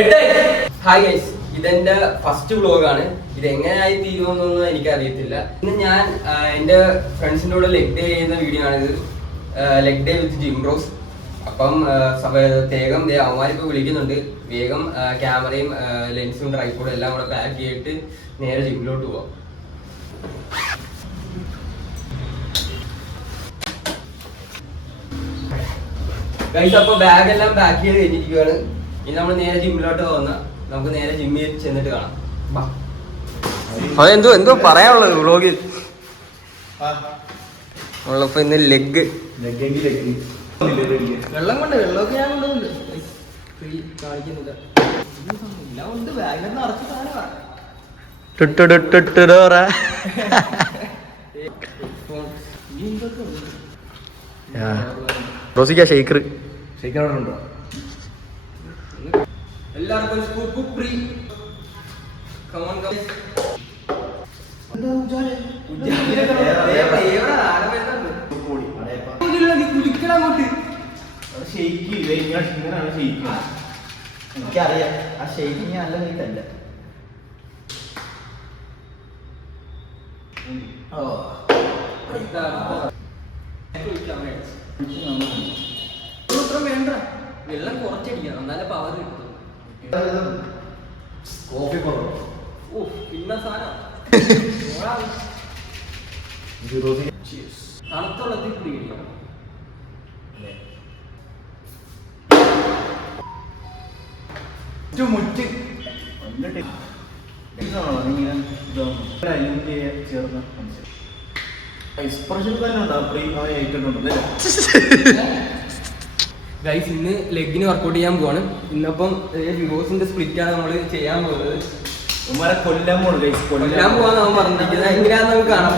Hi guys, ഇതെന്റെ first വ്ലോഗാണ്. ഇത് എങ്ങനെയായി തീരുമെന്നൊന്നും എനിക്കറിയത്തില്ല. ഇന്ന് ഞാൻ എൻ്റെ ഫ്രണ്ട്സിൻ്റെ കൂടെ ലെഗ് ഡേ ചെയ്യുന്ന വീഡിയോ ആണിത്. Leg day with gym bros. അപ്പം വേഗം അവന്മാരിപ്പോൾ വിളിക്കുന്നുണ്ട്. വേഗം ക്യാമറയും ലെൻസും ട്രൈപോഡും എല്ലാം കൂടെ പാക്ക് ചെയ്തിട്ട് നേരെ ജിമ്മിലോട്ട് പോവാം. ഗൈസ്, അപ്പോൾ ബാഗെല്ലാം പാക്ക് ചെയ്ത് കഴിഞ്ഞിരിക്കുകയാണ്. ഇനി നമ്മൾ നേരെ ജിമ്മിലോട്ട് പോകുന്ന, നമുക്ക് നേരെ ജിമ്മിൽ ചെന്നിട്ട് കാണാം. എന്തോ പറയാനുള്ളത് വ്ളോഗിൽ ഉള്ളപ്പോ ഇന്ന് ലെഗ് വെള്ളം കൊണ്ട് വെള്ളമൊക്കെ ഞാൻ കൊണ്ടുണ്ട്. കാണിക്കുന്നില്ല, എല്ലാം ഉണ്ട്. ബാഗിൽ നിറച്ച് സാധനമാണ്. എല്ലാവർക്കും സ്കൂപ്പ് ഫ്രീ. Come on guys. എനിക്കറിയാം ആ ഷെയ്ക്കിങ് നല്ല നീട്ടല്ല. വേണ്ട, വെള്ളം കുറച്ചടിക്കണം, എന്നാലേ പവർ കിട്ടും. കോഫി പിന്നെ സാധനം തണുത്തുള്ളത്തിൽ പിടിക്കണം. മുറ്റ് ഗൈസ്, ഇന്ന് ലെഗിന് വർക്കൗട്ട് ചെയ്യാൻ പോവാണ്. ഇന്നപ്പം വ്യൂസിന്റെ സ്പ്ലിറ്റ് ആണ് നമ്മൾ ചെയ്യാൻ പോകുന്നത്. കൊല്ലാൻ പോവാന്ന് അവൻ പറഞ്ഞിരിക്കുന്നത്. എങ്ങനെയാന്ന് നമുക്ക് കാണാം.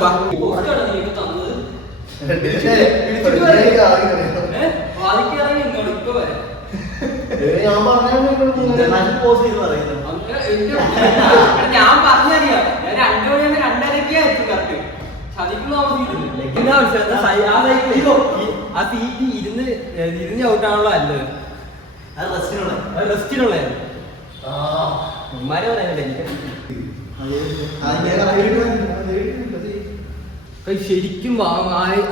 ഞാൻ പറഞ്ഞറിയാം, ഞാൻ 2 മണി 2:30 ആയിരിക്കും കറക്റ്റ്. ചതിക്കുന്ന ആ സീറ്റ് ഇരുന്ന് ഔട്ടാണല്ലോ നല്ലത്. റെസ്റ്റിനുള്ള ഉമ്മാരെ പറയാനില്ല. ശരിക്കും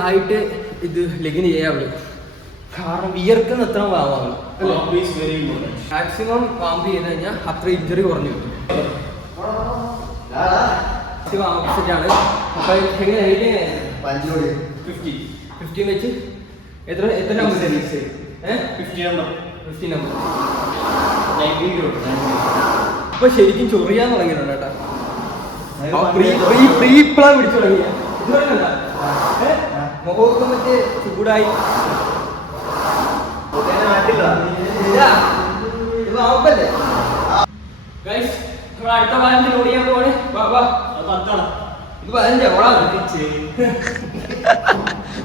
ആയിട്ട് ഇത് ലെഗിന് ചെയ്യാവുള്ളൂ. കാരണം വിയർക്കുന്ന എത്ര വാങ്ങാണ്. മാക്സിമം പാമ്പ് ചെയ്ത് കഴിഞ്ഞാൽ അത്ര ഇഞ്ചറി കുറഞ്ഞു കിട്ടും. ആണ്. അപ്പൊ എങ്ങനെ 50 വെച്ച് എത്ര നമ്പർ? 50 നമ്പർ. അപ്പൊ ശരിക്കും ചൊറിയാൻ തുടങ്ങിയിട്ടുണ്ട് കേട്ടോ. പ്രീപ്ലാൻ പിടിച്ചു തുടങ്ങിയ മുഖമൊക്കെ മറ്റേ ചൂടായി. അടുത്ത വാഹനത്തിൽ ഓടിയാൻ പോവാണ്. ഇത് 15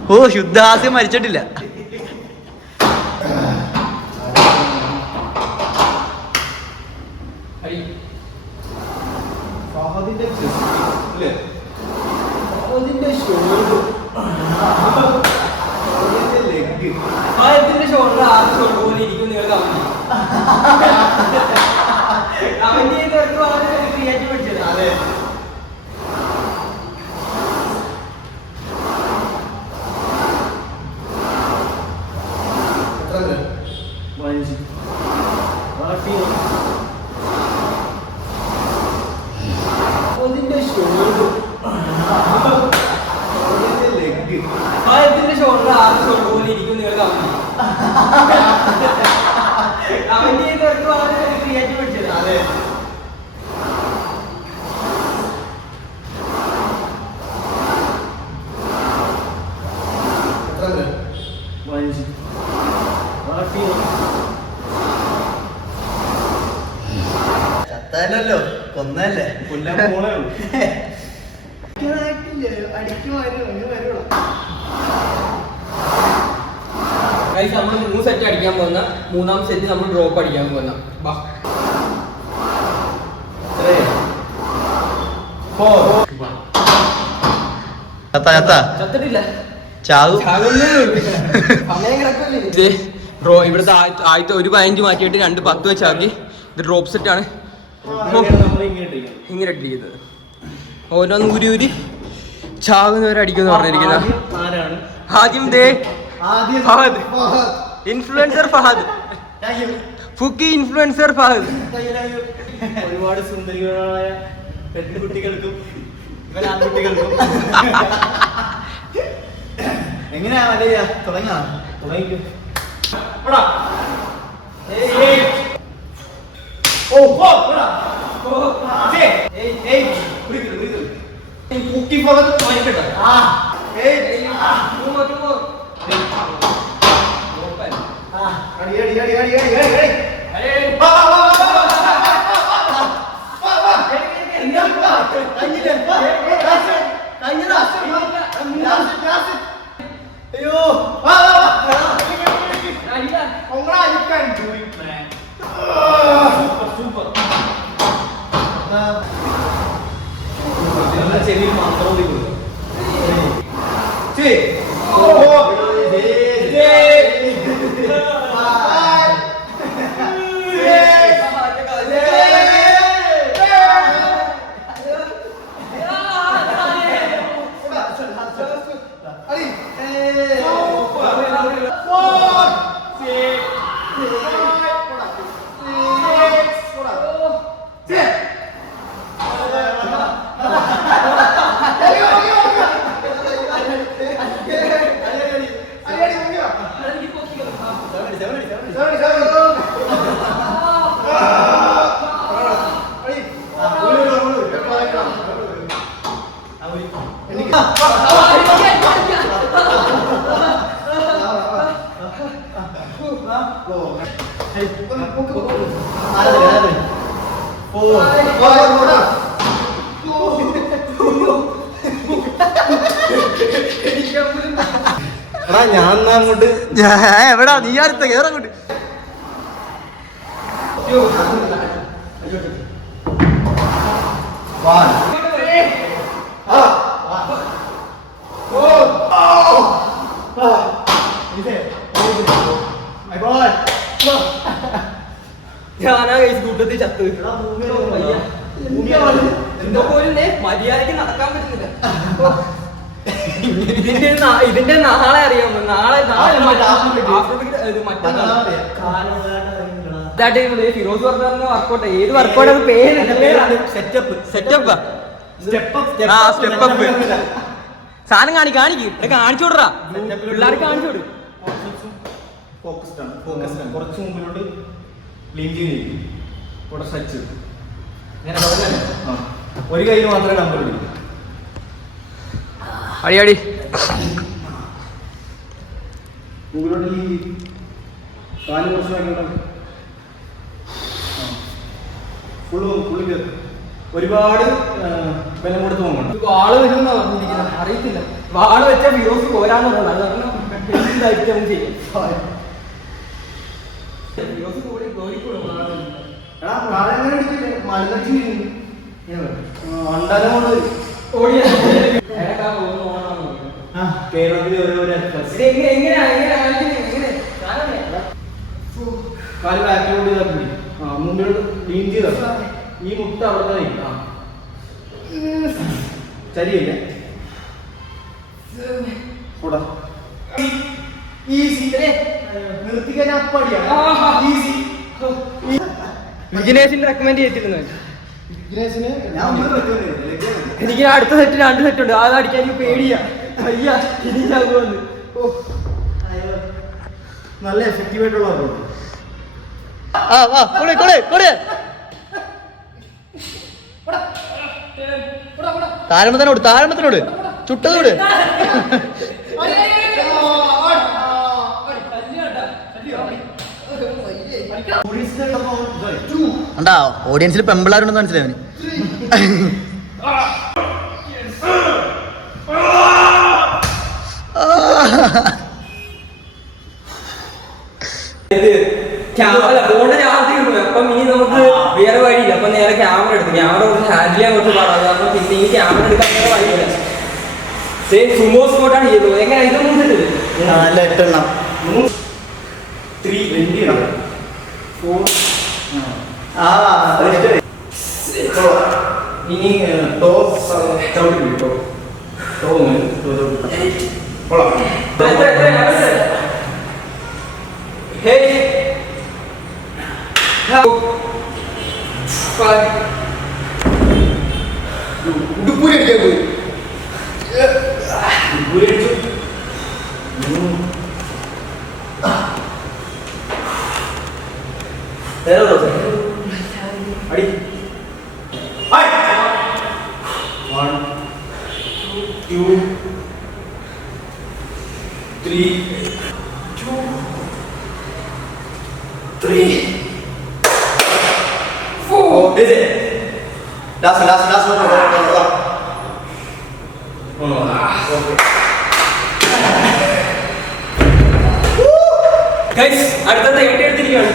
ഓ, ശുദ്ധാസ്യം മരിച്ചിട്ടില്ല. ഷോൾഡർ 6 ഷോൾഡർ പോലെ ഇരിക്കും. നിങ്ങൾ കമന്റ് ചെയ്ത് ക്രിയേറ്റീവ് പഠിച്ചത്. അതെ, ഷോൾഡർ 6 ഷോൾഡർ പോലെ ഇരിക്കും. നിങ്ങൾ കമന്റ് ചെയ്ത് ക്രിയേറ്റീവ് പഠിച്ചത്. അതെ, ചത്താലല്ലോ, കൊന്നല്ലേ. കൊല്ലാൻ പോണേ ഉള്ളൂ. നമ്മൾ 3 സെറ്റ് അടിക്കാൻ പോകുന്ന, 3ാം സെറ്റ് നമ്മൾ ഡ്രോപ്പ് അടിക്കാൻ പോകുന്ന. ചത്തിട്ടില്ല, ഇവിടുത്തെ ആദ്യത്തെ ഒരു 15 മാറ്റിയിട്ട് 2 10 വെച്ചാക്കി ഇത് ഡ്രോപ്പ് സെറ്റാണ് ഇങ്ങനെ ഇട്ടിരിക്കുന്നത്. ഓരോന്ന് ഊരി ഊരി ചാകുന്നവരെ അടിക്കുമെന്ന് പറഞ്ഞിരിക്കുന്നത്. ആദ്യം ദേ ഫഹദ്, ഇൻഫ്ലുവൻസർ ഫഹദ്, ഫുക്കി ഇൻഫ്ലുവൻസർ ഫഹദ്. ഒരുപാട് സുന്ദരികളായ പെൺകുട്ടികൾക്കും ആൺകുട്ടികൾക്കും എങ്ങനെയാ മതിയ തുടങ്ങാം. തുടങ്ങിക്കും. ചെറിയ മാത്രം ഞാൻ അങ്ങോട്ട് എവിടാ നീ അടുത്ത കേറങ്ങോട്ട്. ഞാനാ കൂട്ടത്തിൽ ചത്ത് എന്തോ പോലും മര്യാദക്ക് നടക്കാൻ പറ്റുന്നില്ല. ഇതിന്റെ നാളെ അറിയാമോ? നാളെ ഫിറോസ് പറഞ്ഞ വർക്കൗട്ട്. ഏത് വർക്കൗട്ട്? പേര് സെറ്റപ്പ് സാധനം കാണിക്കും കാണിച്ചു വിടറാ പിള്ളേർക്ക് കാണിച്ചു വിടും. കുറച്ച് മുമ്പിലോട്ട് ക്ലീൻ ചെയ്ത് ഒരു കയ്യിൽ മാത്രമേ നമ്പർ പിടിക്കൂ. അടിയാടി മുമ്പിലോട്ട് കാല് കുറച്ച് ഫുള്ള് ഒരുപാട് ബലം കൊടുത്ത് പോകണ്ട. വാള് വരുന്ന പറഞ്ഞിരിക്കുന്നത് അറിയത്തില്ല. വാള് വെച്ചാൽ ഫിറോസ് പോരാന്ന് പറഞ്ഞത് ചെയ്യും. കേരളത്തിൽ കാല് ബാക്കിലോട്ട് ഇതാക്കി മുമ്പിലോട്ട് ക്ലീൻ ചെയ്ത ഈ മുട്ട അവിടെ ശരിയല്ലേ? വിഘ്നേഷിന്റെ റെക്കമെൻഡ് ചെയ്തിരുന്നു. എനിക്ക് അടുത്ത സെറ്റ് 2 സെറ്റ് ഉണ്ട്. അത് അടിക്കാൻ എനിക്ക് പേടിയാ. അയ്യാ ഇനിയാകുമെന്ന്. നല്ല എഫക്റ്റീവ് ആയിട്ടുള്ള താരമത്തിനോട് ചുട്ടതോട് ഉണ്ടാ ഓഡിയൻസിൽ പെമ്പിളാരുണ്ടെന്ന് മനസ്സിലായി. അപ്പം ഇനി നമുക്ക് വേറെ വഴിയില്ല. അപ്പൊ നേരെ ക്യാമറ എടുത്തു. ക്യാമറ കുറച്ച് ഹാൻഡിൽ ചെയ്യാൻ കുറച്ച് പാടാണ്. പിന്നെ ഈ ക്യാമറ എടുക്കാൻ വേറെ വഴിയില്ല. സുമോ സ്പോട്ടാണ് ചെയ്തത്. എങ്ങനെ ഇത് മൂന്നിട്ട് 4 8 3 20 4 ഇനി ടോ ചവിട്ടി പിടിക്കോ ടോ കൊള്ളാം ഉടുപ്പൂരി അടിക്കാൻ പോയി ഉടുപ്പൂരി അടിച്ചു അടി 1 2 3 4 is it last one guys അടുത്ത എടുത്തിരിക്കുകയാണ്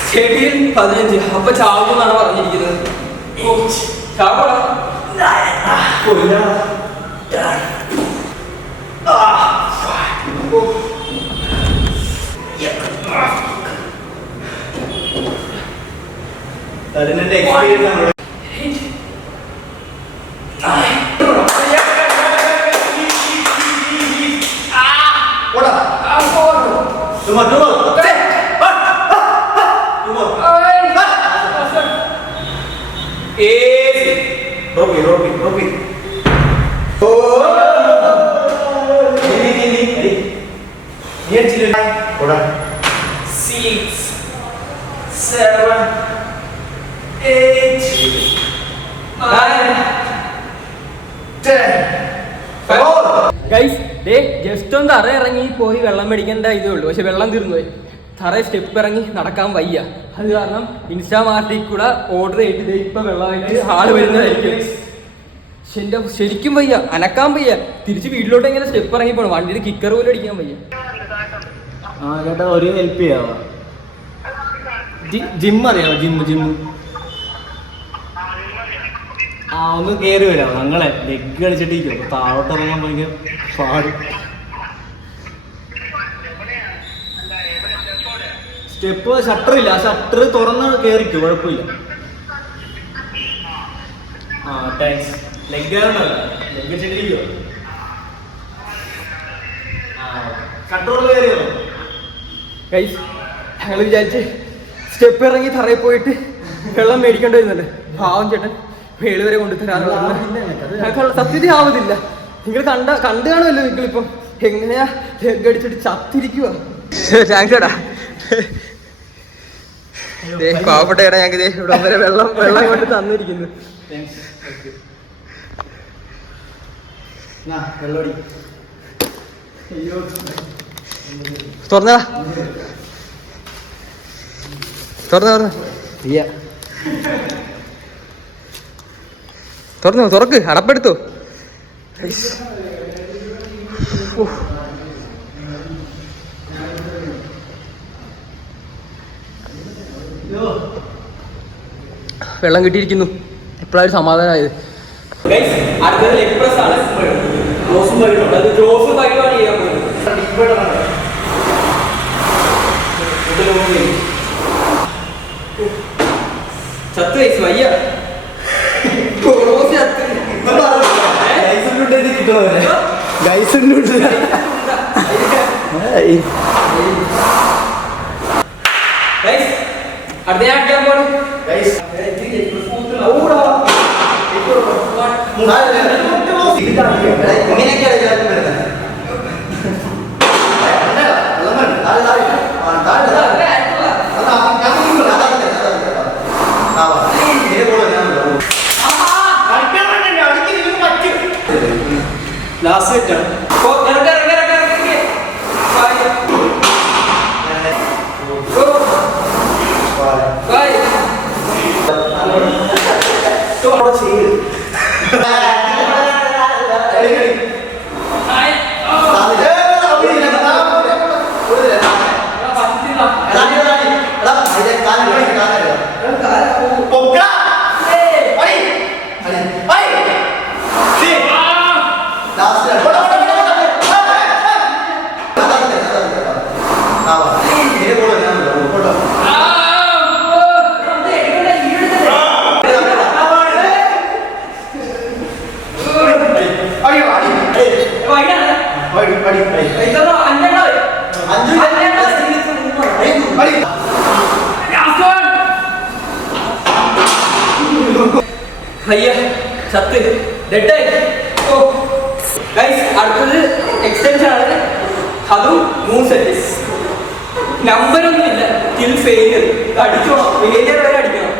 സ്റ്റേഡിയം 15 അപ്പൊ ചാവുമെന്നാണ് പറഞ്ഞിരിക്കുന്നത് ചാവോടാ അതിന്റെ experience Ropi. Niat sini. Udah. 6, 7, 8, 9, 10. Guys just ഒന്ന് തറ ഇറങ്ങി പോയി വെള്ളം മേടിക്കേണ്ട ഇതേ ഉള്ളൂ. പക്ഷെ വെള്ളം തീർന്നു പോയി. തറ സ്റ്റെപ്പ് ഇറങ്ങി നടക്കാൻ വയ്യ. അത് കാരണം ഇൻസ്റ്റാമാർട്ടിൽ കൂടെ ഓർഡർ ചെയ്തിട്ട് ഇപ്പൊ വെള്ളമായിട്ട് ആള് വരുന്നതായിരിക്കും. ശരിക്കും വയ്യ, അനക്കാൻ വയ്യ. തിരിച്ച് വീട്ടിലോട്ട് എങ്ങനെ സ്റ്റെപ്പ് ഇറങ്ങി പോകണം. വണ്ടിയുടെ കിക്കർ പോലും അടിക്കാൻ വയ്യ. ചേട്ടാ ഒരു ഹെൽപ്പ് ചെയ്യാവോ? ജിം അറിയാമോ? ജിം ഒന്ന് കയറി വരാമോ? ഞങ്ങളെ ലെഗ് കളിച്ചിട്ടിരിക്കും. അപ്പൊ താഴോട്ട് ഇറങ്ങാൻ ഭയങ്കര പാട്. സ്റ്റെപ്പ് ഷട്ടർ ഇല്ല, ഷട്ടർ തുറന്ന് കയറിക്കോ, കുഴപ്പമില്ല. താങ്ക്സ്. ലെഗ് കയറണല്ലോ, ലെഗ് വെച്ചിട്ടിരിക്കോ? ഷട്ടർ കയറിയോ? ഗൈസ് ഞങ്ങൾ വിചാരിച്ച് സ്റ്റെപ്പ് ഇറങ്ങി തറയിൽ പോയിട്ട് വെള്ളം മേടിക്കേണ്ടി വരുന്നുണ്ട്. പാവം ചേട്ടൻ മേള് വരെ കൊണ്ടുതരാനുള്ള സത്യത ആവതില്ല. നിങ്ങൾ കണ്ടു കാണുമല്ലോ നിങ്ങളിപ്പം എങ്ങനെയാ ലെഗ് അടിച്ചിട്ട് ചത്തിരിക്കുക. താങ്ക്സ് ചേട്ടാ. പാവപ്പെട്ട ചേട്ടാ ഞങ്ങൾക്ക് ഇവിടെ വരെ വെള്ളം കൊണ്ട് തന്നിരിക്കുന്നു. തുറന്നടാ, തുറക്ക്, അടപ്പെടുത്തു. വെള്ളം കിട്ടിയിരിക്കുന്നു. എപ്പോഴാണ് സമാധാനമായത്. അടുത്തത് ലെഗ് പ്രസ് ആണ്. ജോസും ബൈഡുമാണ് ചെയ്യാൻ പോകുന്നത്. ചത്ത് വയസ്സ് വയ്യ. അടുത്ത ഞാൻ അടിക്കാൻ പോണു. ലാസ്റ്റ് സെറ്റാണ്. അയ്യ ചത്ത് ഡെഡായി. ഓ ഗൈസ്, അടുത്തത് എക്സ്റ്റൻഷൻ ആണ്. അതും 3 സെറ്റ്. നമ്പരൊന്നുമില്ല. Till failure. അടിച്ചോണം, ഫെയിലിയർ വരെ അടിക്കണം.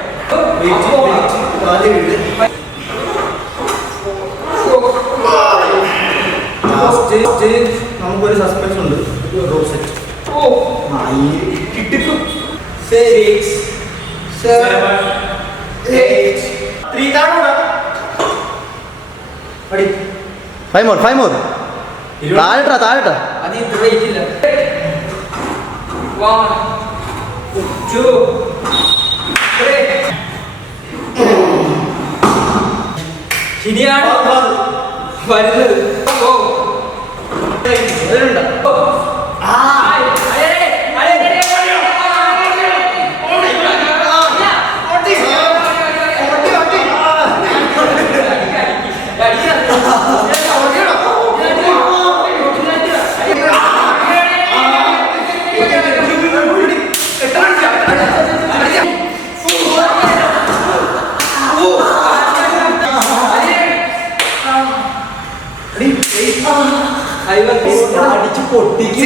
നമുക്കൊരു സസ്പെൻസ് ഉണ്ട്. Rope set. ഓ കിട്ടും. 6 7 8 3 താഴോട്ടാ. അടി 5 more താഴെട്ടാ അത് ഇത്ര വെയിറ്റ് ഇല്ല. 1 2 3 ഇനിയാണ് വരുന്നത്. ഓ അടിച്ച് പൊട്ടിക്ക്.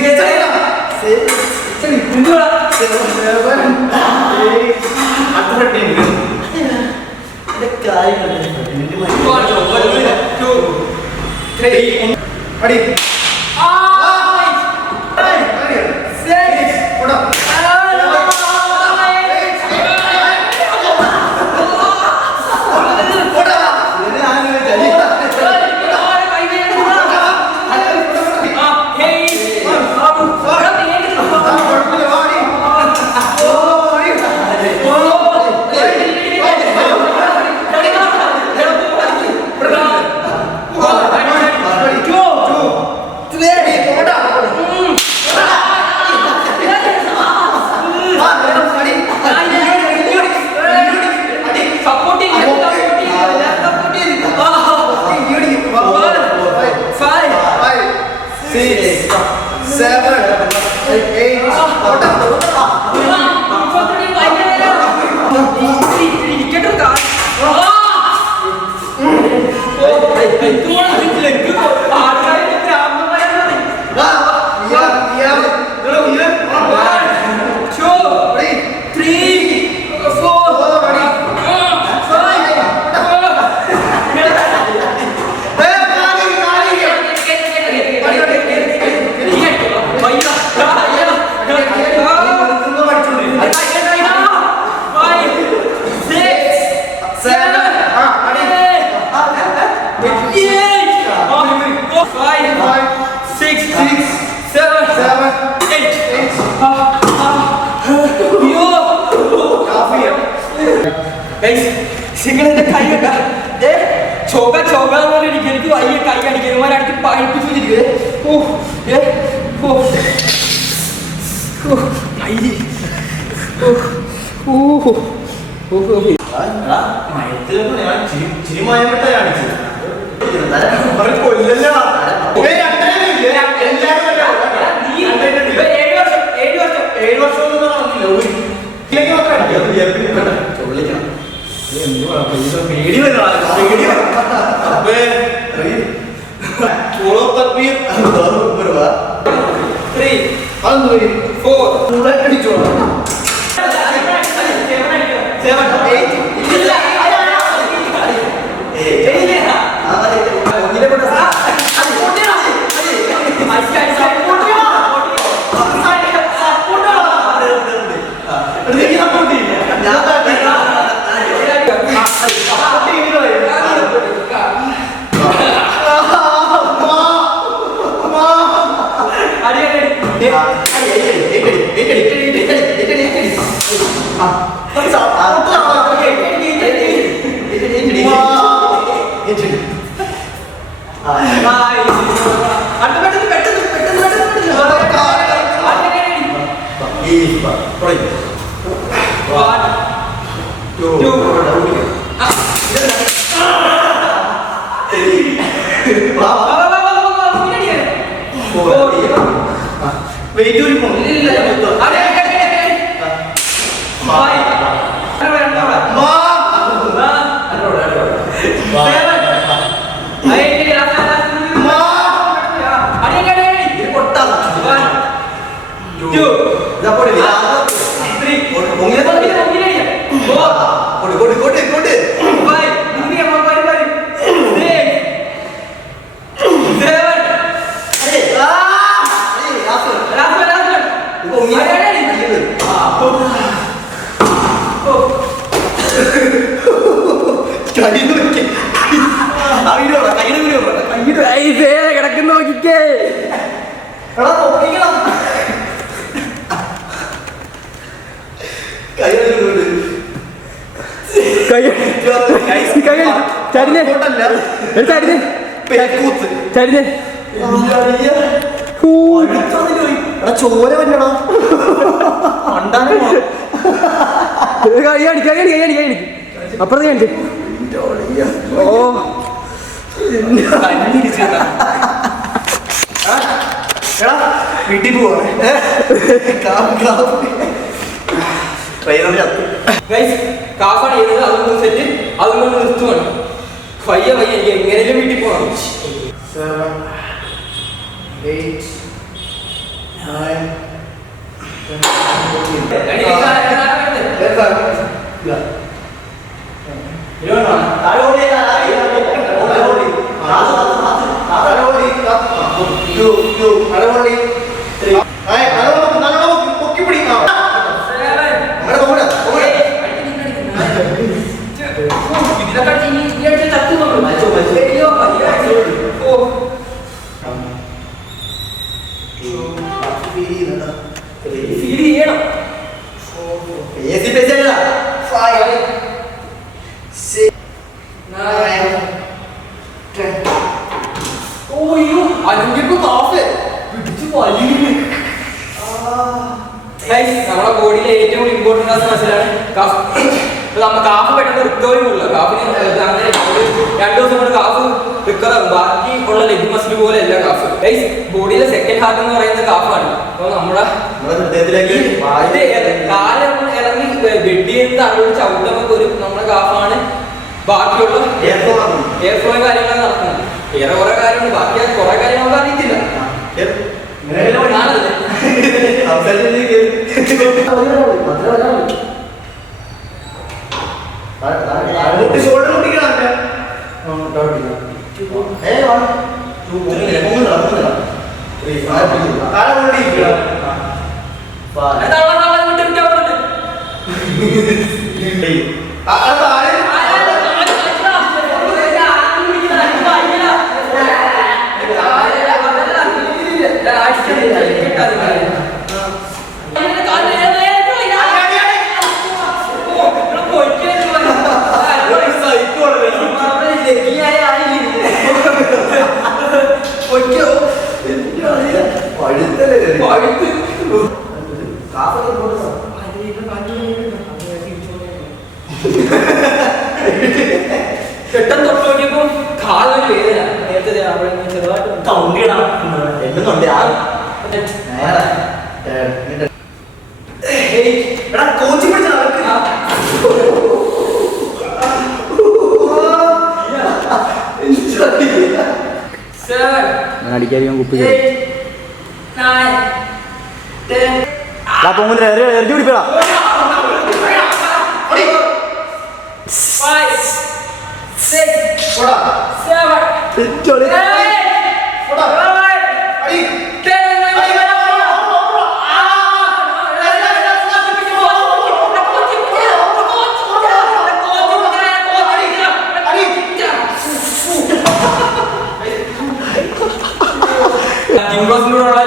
സിംഗിളിന്റെ കൈ കണ്ട ചോക ചോകാന്നിരിക്കും. എനിക്ക് വയ്യ കൈ അടിക്കുന്നവരടുത്ത് പഴിപ്പിച്ചു കിടക്കുന്ന നോക്കിക്കേ ചോര വന്നടാ അപ്പുറത്ത് കാണിച്ചേ ഓ വീട്ടിൽ പോവാണ് കാഫാണ് ചെയ്യുന്നത്. അതൊന്നും സെറ്റ് അതുകൊണ്ട് നിർത്തുവാണ്. വയ്യ എനിക്ക് എങ്ങനെയും വീട്ടിൽ പോകണം. 7, 8, 9, നമ്മുടെ ബോഡിയിലെ ഏറ്റവും ഇമ്പോർട്ടൻ്റ് ആയ മസിലാണ് കാഫ്. കാഫ് പെട്ടെന്ന് റിക്കവറി ഉള്ള കാഫിന് 2 ദിവസം കൊണ്ട് കാഫ് റിക്കവർ ആകും. ബാക്കി ഉള്ള ലെഗ് മസിൽ പോലെ അല്ല കാഫ്. ബോഡിയിലെ സെക്കൻഡ് ഹാർട്ട് എന്ന് പറയുന്നത് കാഫാണ്. അപ്പൊ നമ്മുടെ കാലം ഇറങ്ങി ബെഡ് ചെയ്യുന്ന അറിവ് ചവിട്ടുമ്പോൾ ഒരു നമ്മുടെ കാഫാണ് ബാക്കിയുള്ള എയർ ഫ്ലോയും കാര്യങ്ങളൊക്കെ നടക്കുന്നത്. വേറെ കുറെ കാര്യമുണ്ട്. ബാക്കി കുറെ കാര്യങ്ങൾ നമുക്ക് അറിയത്തില്ല. പെട്ടെന്ന് തൊട്ട് നോക്കിയപ്പോ കാലൊരു വേദന. നേരത്തെ അടിക്കാൻ കുപ്പി എറിഞ്ഞു പിടിപ്പടാ. 5, 6, 7, 8, 10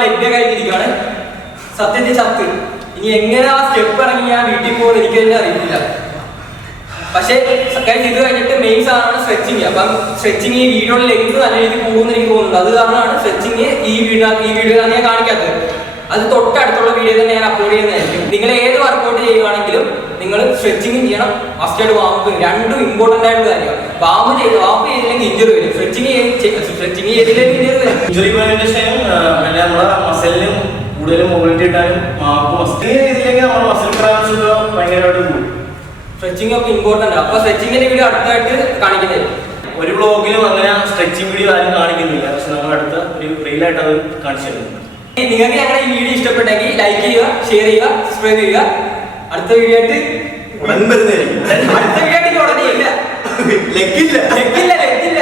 ലെഗ് കഴിഞ്ഞിരിക്കുകയാണ്. സത്യത്തിൽ ചത്ത്. ഇനി എങ്ങനെ ആ സ്റ്റെപ്പ് ഇറങ്ങി ഞാൻ വീട്ടിൽ പോകുന്നത് എനിക്ക് തന്നെ അറിയില്ല. പക്ഷേ ഇത് കഴിഞ്ഞിട്ട് മെയിൻ സാധനമാണ് സ്ട്രെച്ചിങ്. അപ്പം സ്ട്രെച്ചിങ് ഈ വീഡിയോയുടെ ലെങ്ത് നല്ല രീതിയിൽ പോകുമെന്ന് എനിക്ക് തോന്നുന്നുണ്ട്. അത് കാരണമാണ് സ്ട്രെച്ചിങ് ഈ വീഡിയോയിലാണ് ഞാൻ കാണിക്കാത്തത്. അത് തൊട്ടടുത്തുള്ള വീഡിയോ തന്നെ ഞാൻ അപ്ലോഡ് ചെയ്യുന്നതായിരിക്കും. നിങ്ങൾ ഏത് വർക്കൗട്ട് ചെയ്യുവാണെങ്കിലും നിങ്ങൾ സ്ട്രെച്ചിങ് ചെയ്യണം. മസ്റ്റായിട്ട് വാമ്പ് രണ്ടും ഇമ്പോർട്ടൻ്റ് ആയിട്ടുള്ള കാര്യമാണ്. വാമ്പ് ചെയ്തില്ലെങ്കിൽ ഇഞ്ചുറി വരും. സ്ട്രെച്ചിങ് ചെയ്തില്ലെങ്കിൽ ഇഞ്ചുറി വരും. ഇഞ്ചുറി പോയതിനു ശേഷം നമ്മുടെ മസിലിനും കൂടുതൽ മൊബിലിറ്റി ഇട്ടാലും ഇതില്ലെങ്കിൽ നമ്മുടെ മസിൽ ക്രാംസ് ഭയങ്കരമായിട്ട് കൂടും. സ്ട്രെച്ചിങ് ഒക്കെ ഇമ്പോർട്ടൻ്റ്. അപ്പൊ സ്ട്രെച്ചിങ്ങിന്റെ വീഡിയോ അടുത്തായിട്ട് കാണിക്കുന്നത്. ഒരു ബ്ലോഗിലും അങ്ങനെ സ്ട്രെച്ചിങ് വീഡിയോ ആരും കാണിക്കുന്നില്ല. പക്ഷെ നമ്മൾ അടുത്ത ഒരു റീലായിട്ട് അത് കാണിച്ചു തരുന്നുണ്ട്. നിങ്ങൾക്ക് ഞങ്ങളുടെ ഈ വീഡിയോ ഇഷ്ടപ്പെട്ടെങ്കിൽ ലൈക്ക് ചെയ്യുക, ഷെയർ ചെയ്യുക, സബ്സ്ക്രൈബ് ചെയ്യുക. അടുത്ത വീഡിയോ ആയിട്ട് ഉടൻ വരുന്നതായിരിക്കും. അടുത്ത വീഡിയോ ആയിട്ട് ഉടനെ ഇല്ല. ലെക്കില്ല. ലെക്കില്ല.